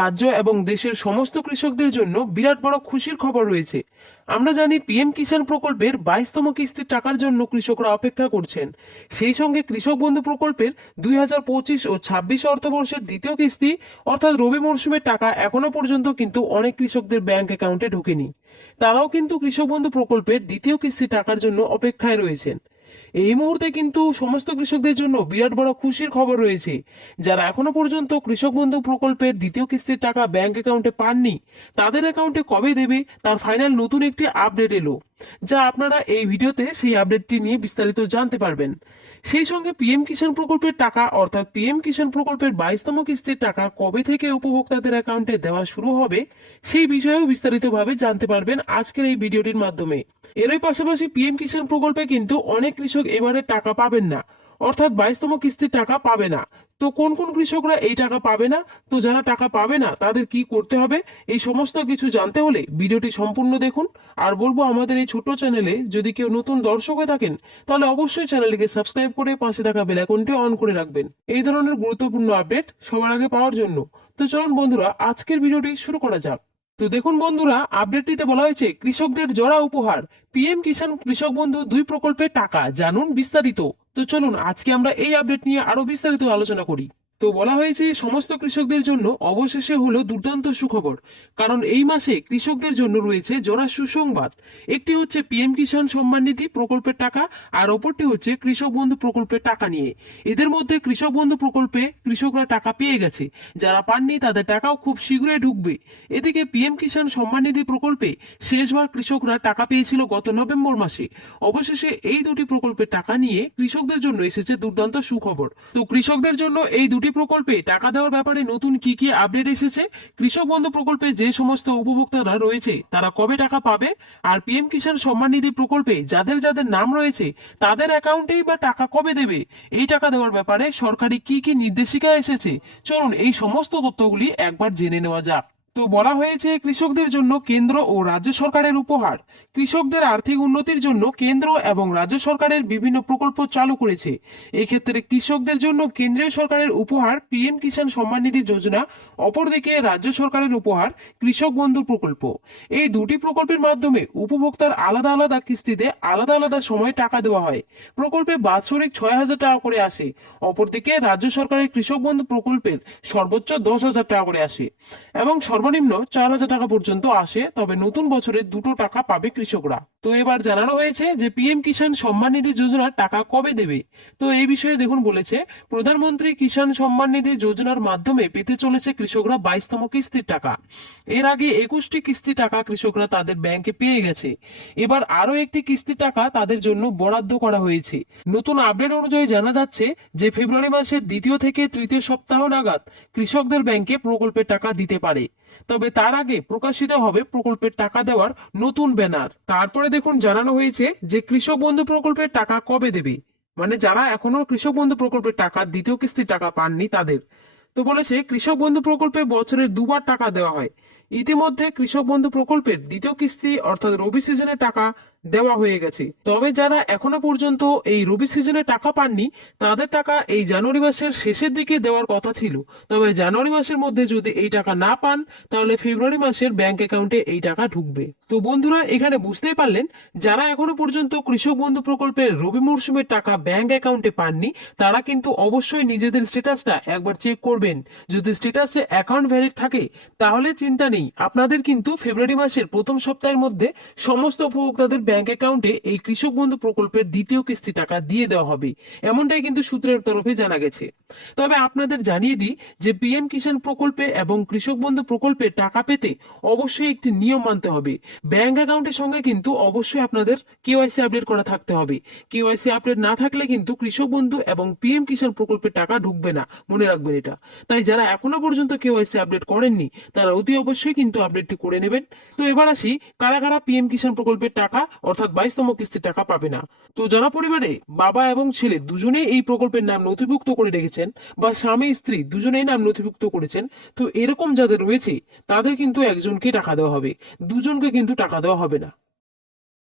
রাজ্য এবং দেশের সমস্ত কৃষকদের জন্য বিরাট বড় খুশির খবর রয়েছে। আমরা জানি পিএম কিষাণ প্রকল্পের 22তম কিস্তির টাকার জন্য কৃষকরা অপেক্ষা করছেন। সেই সঙ্গে কৃষক বন্ধু প্রকল্পের 2025 ও 26 অর্থবর্ষের দ্বিতীয় কিস্তি অর্থাৎ রবি মরশুমের টাকা এখনো পর্যন্ত কিন্তু অনেক কৃষকদের ব্যাংক অ্যাকাউন্টে ঢোকেনি। তারাও কিন্তু কৃষক বন্ধু প্রকল্পের দ্বিতীয় কিস্তির টাকার জন্য অপেক্ষায় রয়েছেন। এই মুহূর্তে কিন্তু সমস্ত কৃষকদের জন্য বিরাট বড় খুশির খবর রয়েছে। যারা এখনো পর্যন্ত কৃষক বন্ধু প্রকল্পের দ্বিতীয় কিস্তির টাকা ব্যাংক অ্যাকাউন্টে পাননি, তাদের অ্যাকাউন্টে কবে দেবে তার ফাইনাল নতুন একটি আপডেট এলো, যা আপনারা এই ভিডিওতে সেই আপডেটটি নিয়ে বিস্তারিত জানতে পারবেন। সেই সঙ্গে পিএম কিষাণ প্রকল্পের টাকা অর্থাৎ পিএম কিষাণ প্রকল্পের 22তম কিস্তির টাকা কবে থেকে উপভোক্তাদের অ্যাকাউন্টে দেওয়া শুরু হবে সেই বিষয়েও বিস্তারিতভাবে জানতে পারবেন আজকের এই ভিডিওটির মাধ্যমে। এরই পাশাপাশি পিএম কিষাণ প্রকল্পে কিন্তু অনেক কৃষক এবারে টাকা পাবেন না, অর্থাৎ 22তম কিস্তির টাকা পাবে না। তো কোন কোন কৃষকরা এই টাকা পাবে না, তো যারা টাকা পাবে না তাদের কি করতে হবে, এই সমস্ত কিছু জানতে হলে ভিডিওটি সম্পূর্ণ দেখুন। আর বলবো, আমাদের এই ছোট্ট চ্যানেলে যদি কেউ নতুন দর্শক হয়ে থাকেন তাহলে অবশ্যই চ্যানেলটিকে সাবস্ক্রাইব করে পাশে থাকা বেল আইকনটি অন করে রাখবেন এই ধরনের গুরুত্বপূর্ণ আপডেট সবার আগে পাওয়ার জন্য। তো চলুন বন্ধুরা, আজকের ভিডিওটি শুরু করা যাক। তো দেখুন বন্ধুরা, আপডেটটিতে বলা হয়েছে কৃষকদের জোড়া উপহার, পিএম কিষাণ কৃষক বন্ধু 2 প্রকল্পের টাকা, জানুন বিস্তারিত। তো চলুন আজকে আমরা এই আপডেট নিয়ে আরো বিস্তারিত আলোচনা করি। তো বলা হয়েছে সমস্ত কৃষকদের জন্য অবশেষে হলো দুর্দান্ত সুখবর, কারণ এই মাসে কৃষকদের জন্য রয়েছে জোড়া সুসংবাদ। একটি হচ্ছে পিএম কিষাণ সম্মান নিধি প্রকল্পের টাকা, আর অপরটি হচ্ছে কৃষক বন্ধু প্রকল্পের টাকা নিয়ে। এদের মধ্যে কৃষক বন্ধু প্রকল্পে কৃষকরা টাকা পেয়ে গেছে, যারা পাননি তাদের টাকাও খুব শীঘ্রই ঢুকবে। এদিকে পিএম কিষাণ সম্মান নিধি প্রকল্পে শেষবার কৃষকরা টাকা পেয়েছিল গত নভেম্বর মাসে। অবশেষে এই দুটি প্রকল্পের টাকা নিয়ে কৃষকদের জন্য এসেছে দুর্দান্ত সুখবর। তো কৃষকদের জন্য এই দুটি প্রকল্পে টাকা দেওয়ার ব্যাপারে নতুন কি কি আপডেট এসেছে, কৃষক বন্ধু প্রকল্পে যে সমস্ত উপভোক্তারা রয়েছে তারা কবে টাকা পাবে, আর পিএম কিষাণ সম্মান নিধি প্রকল্পে যাদের যাদের নাম রয়েছে তাদের অ্যাকাউন্টেই বা টাকা কবে দেবে, এই টাকা দেওয়ার ব্যাপারে সরকারি কি কি নির্দেশিকা এসেছে, চলুন এই সমস্ত তথ্যগুলি একবার জেনে নেওয়া যাক। তো বলা হয়েছে কৃষকদের জন্য কেন্দ্র ও রাজ্য সরকারের উপহার। কৃষকদের আর্থিক উন্নতির জন্য কেন্দ্র এবং রাজ্য সরকারের বিভিন্ন প্রকল্প চালু করেছে। এক্ষেত্রে কৃষকদের জন্য কেন্দ্রীয় সরকারের উপহার পিএম কিষাণ সম্মান নিধি যোজনা, অপরদিকে রাজ্য সরকারের উপহার কৃষক বন্ধু প্রকল্প। এই দুটি প্রকল্পের মাধ্যমে উপভোক্তার আলাদা আলাদা কিস্তিতে আলাদা আলাদা সময় টাকা দেওয়া হয়। প্রকল্পে বাৎসরিক 6,000 টাকা করে আসে। অপরদিকে রাজ্য সরকারের কৃষক বন্ধু প্রকল্পের সর্বোচ্চ 10,000 টাকা করে আসে এবং সর্বনিম্ন 4,000 টাকা পর্যন্ত আসে। তবে নতুন বছরে দুটো টাকা পাবে কৃষকরা। তো এবার জানানো হয়েছে যে পিএম কিষাণ সম্মান নিধি যোজনার টাকা কবে দেবে। তো এই বিষয়ে দেখুন, বলেছে প্রধানমন্ত্রী কিষাণ সম্মান নিধি যোজনার মাধ্যমে পেতে চলেছে কৃষকরা 22তম কিস্তির টাকা। এর আগে 21টি কিস্তি টাকা কৃষকরা তাদের ব্যাংকে পেয়ে গেছে। এবার আরো একটি কিস্তি টাকা তাদের জন্য বরাদ্দ করা হয়েছে। নতুন আপডেট অনুযায়ী জানা যাচ্ছে যে ফেব্রুয়ারি মাসের দ্বিতীয় থেকে তৃতীয় সপ্তাহ নাগাদ কৃষকদের ব্যাংকে প্রকল্পের টাকা দিতে পারে। তবে তার আগে প্রকাশিত হবে প্রকল্পের টাকা দেওয়ার নতুন ব্যানার। তারপরে দেখুন জানানো হয়েছে যে কৃষক বন্ধু প্রকল্পের টাকা কবে দেবে, মানে যারা এখনো কৃষক বন্ধু প্রকল্পের টাকা দ্বিতীয় কিস্তির টাকা পাননি তাদের। তো বলেছে কৃষক বন্ধু প্রকল্পে বছরে দুবার টাকা দেওয়া হয়। ইতিমধ্যে কৃষক বন্ধু প্রকল্পের দ্বিতীয় কিস্তি অর্থাৎ রবি সিজনে টাকা দেওয়া হয়ে গেছে। তবে যারা এখনো পর্যন্ত এই রবি সিজনে টাকা পাননি তাদের টাকা এই জানুয়ারি মাসের শেষের দিকে দেওয়ার কথা ছিল। তবে জানুয়ারি মাসের মধ্যে যদি এই টাকা না পান তাহলে ফেব্রুয়ারি মাসের ব্যাংক অ্যাকাউন্টে এই টাকা ঢুকবে। তো বন্ধুরা, এখানে বুঝতেই পারলেন যারা এখনো পর্যন্ত কৃষক বন্ধু প্রকল্পের রবি মরশুমের টাকা ব্যাংক অ্যাকাউন্টে পাননি তারা কিন্তু অবশ্যই নিজেদের স্ট্যাটাসটা একবার চেক করবেন। যদি স্ট্যাটাসে অ্যাকাউন্ট ভ্যালিড থাকে তাহলে চিন্তা নেই, আপনাদের কিন্তু ফেব্রুয়ারি মাসের প্রথম সপ্তাহের মধ্যে সমস্ত উপভোক্তাদের ব্যাংক অ্যাকাউন্টে এই কৃষক বন্ধু প্রকল্পের দ্বিতীয় কিস্তি টাকা দিয়ে দেওয়া হবে, এমনটাই কিন্তু সূত্রের তরফে জানা গেছে। তবে আপনাদের জানিয়ে দিই যে পিএম কিষাণ প্রকল্পে এবং কৃষক বন্ধু প্রকল্পে টাকা পেতে অবশ্যই একটি নিয়ম মানতে হবে। ব্যাংক অ্যাকাউন্টের সঙ্গে কিন্তু অবশ্যই আপনাদের কেওয়াইসি আপডেট করা থাকতে হবে। কেওয়াইসি আপডেট না থাকলে কিন্তু কৃষক বন্ধু এবং পিএম কিষাণ প্রকল্পের টাকা ঢুকবে না, মনে রাখবেন এটা। তাই যারা এখনো পর্যন্ত কেওয়াইসি আপডেট করেননি তারা অতি অবশ্যই কিন্তু আপডেটটি করে নেবেন। তো এবার আসি কারা কারা পিএম কিষাণ প্রকল্পের টাকা অর্থাৎ 22তম কিস্তির টাকা পাবে না। তো যারা পরিবারে বাবা এবং ছেলে দুজনেই এই প্রকল্পের নাম নথিভুক্ত করে রেখেছেন বা স্বামী স্ত্রী দুজনেই নাম নথিভুক্ত করেছেন, তো এরকম যাদের রয়েছে তাদের কিন্তু একজনকে টাকা দেওয়া হবে, দুজনকে কিন্তু টাকা দেওয়া হবে না।